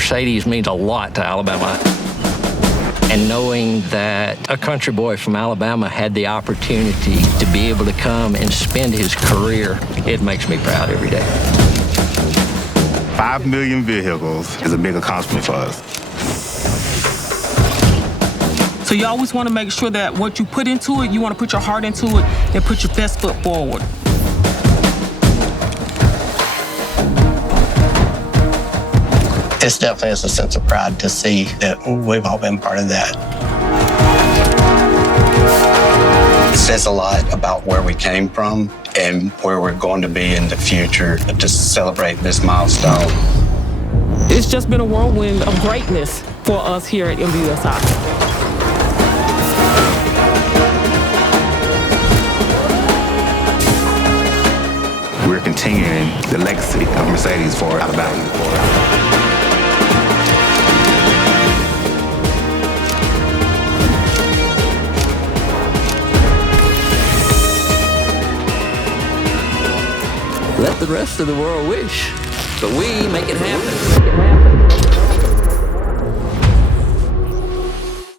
Mercedes means a lot to Alabama. And knowing that a country boy from Alabama had the opportunity to be able to come and spend his career, it makes me proud every day. 5 million vehicles is a big accomplishment for us. So you always want to make sure that what you put into it, you want to put your heart into it and put your best foot forward. It's definitely a sense of pride to see that we've all been part of that. It says a lot about where we came from and where we're going to be in the future to celebrate this milestone. It's just been a whirlwind of greatness for us here at MBUSI. We're continuing the legacy of Mercedes for Alabama. Let the rest of the world wish, but we make it happen.